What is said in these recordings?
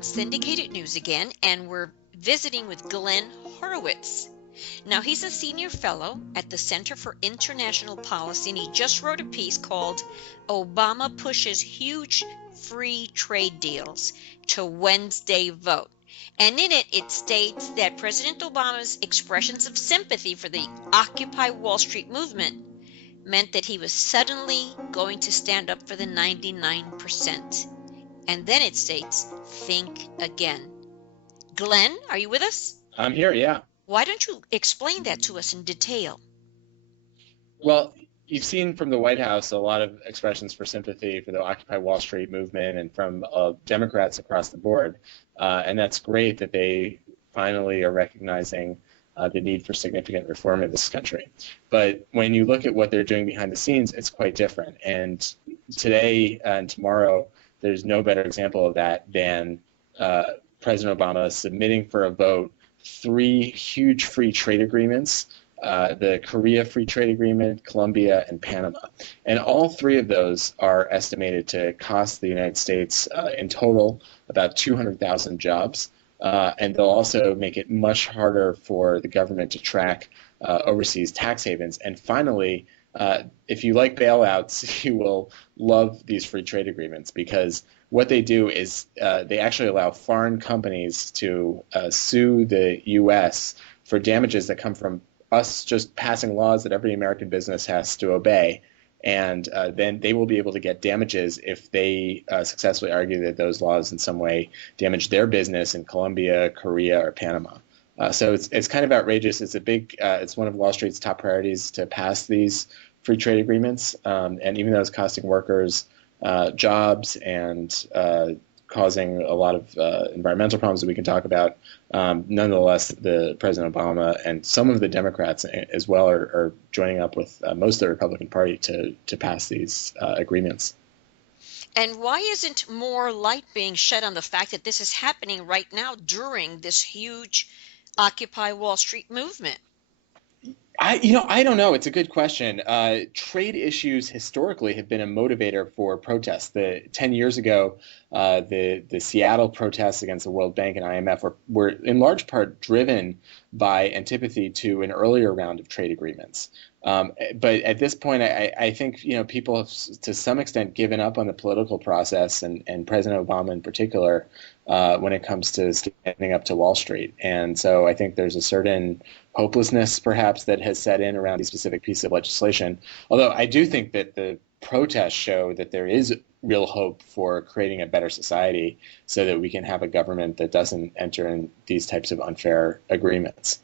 on syndicated news again, and we're visiting with Glenn Horowitz. Now, he's a senior fellow at the Center for International Policy, and he just wrote a piece called Obama Pushes Huge Free Trade Deals to Wednesday Vote. And in it, it states that President Obama's expressions of sympathy for the Occupy Wall Street movement meant that he was suddenly going to stand up for the 99%. And then it states, think again. Glenn, are you with us? I'm here, yeah. Why don't you explain that to us in detail? Well, you've seen from the White House a lot of expressions for sympathy for the Occupy Wall Street movement and from Democrats across the board. And that's great that they finally are recognizing the need for significant reform in this country. But when you look at what they're doing behind the scenes, it's quite different. And today and tomorrow, there's no better example of that than President Obama submitting for a vote 3 huge free trade agreements, the Korea Free Trade Agreement, Colombia, and Panama. And all 3 of those are estimated to cost the United States in total about 200,000 jobs. And they'll also make it much harder for the government to track overseas tax havens. And finally, if you like bailouts, you will love these free trade agreements, because what they do is they actually allow foreign companies to sue the U.S. for damages that come from us just passing laws that every American business has to obey. And then they will be able to get damages if they successfully argue that those laws in some way damage their business in Colombia, Korea, or Panama. So it's kind of outrageous. It's it's one of Wall Street's top priorities to pass these free trade agreements. And even though it's costing workers jobs and causing a lot of environmental problems that we can talk about, nonetheless, the President Obama and some of the Democrats as well are joining up with most of the Republican Party to pass these agreements. And why isn't more light being shed on the fact that this is happening right now during this huge Occupy Wall Street movement? I don't know. It's a good question. Trade issues historically have been a motivator for protests. 10 years ago, the Seattle protests against the World Bank and IMF were in large part driven by antipathy to an earlier round of trade agreements. But at this point, I think people have to some extent given up on the political process, and President Obama in particular, when it comes to standing up to Wall Street. And so I think there's a certain hopelessness perhaps that has set in around these specific pieces of legislation. Although I do think that the protests show that there is real hope for creating a better society so that we can have a government that doesn't enter in these types of unfair agreements.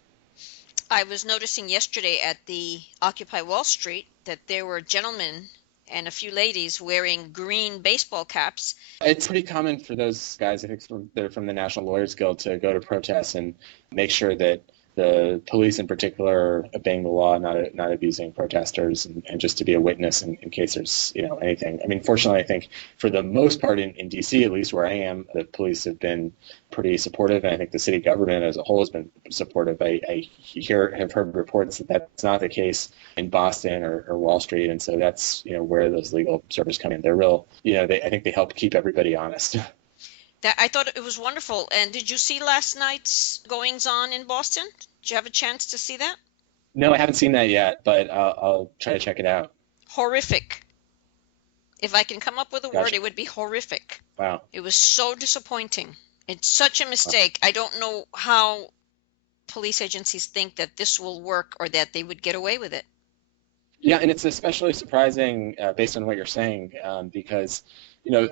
I was noticing yesterday at the Occupy Wall Street that there were gentlemen and a few ladies wearing green baseball caps. It's pretty common for those guys, I think they're from the National Lawyers Guild, to go to protests and make sure that the police in particular are obeying the law, not abusing protesters, and just to be a witness in case there's anything. I mean, fortunately, I think for the most part in D.C., at least where I am, the police have been pretty supportive, and I think the city government as a whole has been supportive. I have heard reports that that's not the case in Boston or Wall Street, and so that's where those legal servers come in. They're real. I think they help keep everybody honest. I thought it was wonderful. And did you see last night's goings-on in Boston? Did you have a chance to see that? No, I haven't seen that yet, but I'll try to check it out. Horrific. If I can come up with a Gotcha. word, it would be horrific. Wow. It was so disappointing. It's such a mistake. I don't know how police agencies think that this will work or that they would get away with it. Yeah, and it's especially surprising based on what you're saying, because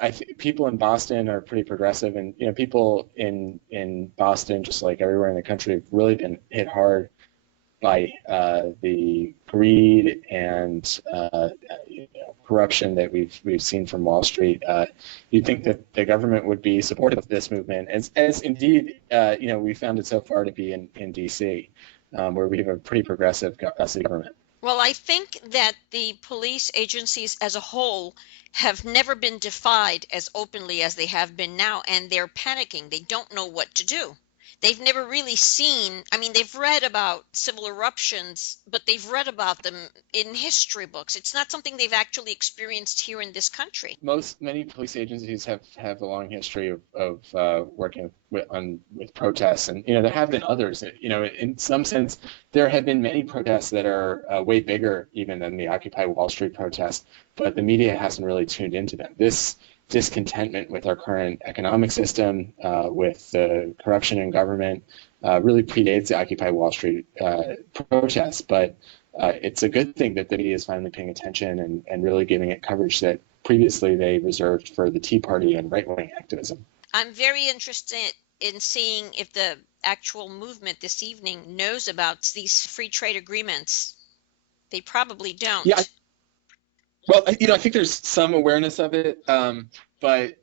I think people in Boston are pretty progressive, and people in Boston, just like everywhere in the country, have really been hit hard by the greed and corruption that we've seen from Wall Street. You'd think that the government would be supportive of this movement, as indeed we found it so far to be in D.C., where we have a pretty progressive city government. Well, I think that the police agencies as a whole have never been defied as openly as they have been now, and they're panicking. They don't know what to do. they've never really seen, I mean, they've read about civil eruptions, but they've read about them in history books. It's not something they've actually experienced here in this country. Many police agencies have a long history of working with protests, and there have been others. In some sense, there have been many protests that are way bigger even than the Occupy Wall Street protest, but the media hasn't really tuned into them. This discontentment with our current economic system, with the corruption in government, really predates the Occupy Wall Street protests, but it's a good thing that the media is finally paying attention and really giving it coverage that previously they reserved for the Tea Party and right-wing activism. I'm very interested in seeing if the actual movement this evening knows about these free trade agreements. They probably don't. Yeah, well, I think there's some awareness of it, but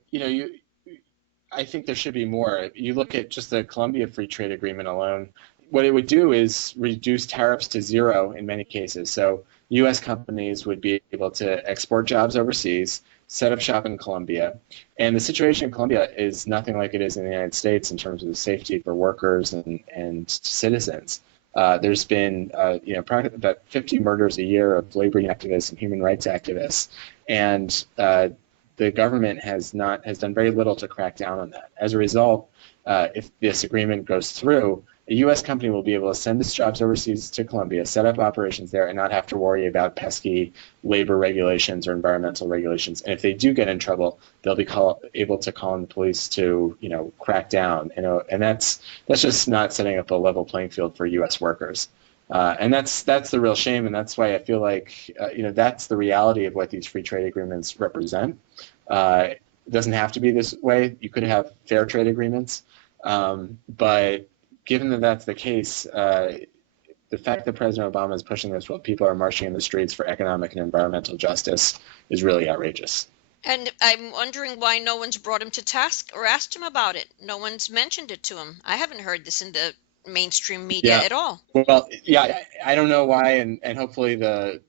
I think there should be more. You look at just the Colombia Free Trade Agreement alone, what it would do is reduce tariffs to zero in many cases. So U.S. companies would be able to export jobs overseas, set up shop in Colombia. And the situation in Colombia is nothing like it is in the United States in terms of the safety for workers and citizens. There's been probably about 50 murders a year of labor activists and human rights activists. And the government has done very little to crack down on that. As a result, if this agreement goes through, a U.S. company will be able to send its jobs overseas to Colombia, set up operations there, and not have to worry about pesky labor regulations or environmental regulations. And if they do get in trouble, they'll be able to call in the police to crack down. And that's just not setting up a level playing field for U.S. workers. And that's the real shame, and that's why I feel like that's the reality of what these free trade agreements represent. It doesn't have to be this way. You could have fair trade agreements, but given that that's the case, the fact that President Obama is pushing this while people are marching in the streets for economic and environmental justice is really outrageous. And I'm wondering why no one's brought him to task or asked him about it. No one's mentioned it to him. I haven't heard this in the mainstream media at all. Well, yeah, I don't know why, and hopefully the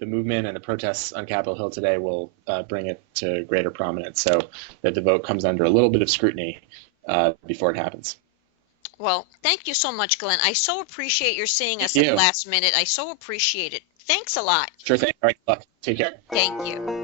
movement and the protests on Capitol Hill today will bring it to greater prominence, so that the vote comes under a little bit of scrutiny before it happens. Well, thank you so much, Glenn. I so appreciate your seeing us at the last minute. I so appreciate it. Thanks a lot. Sure thing. All right, look, take care. Thank you.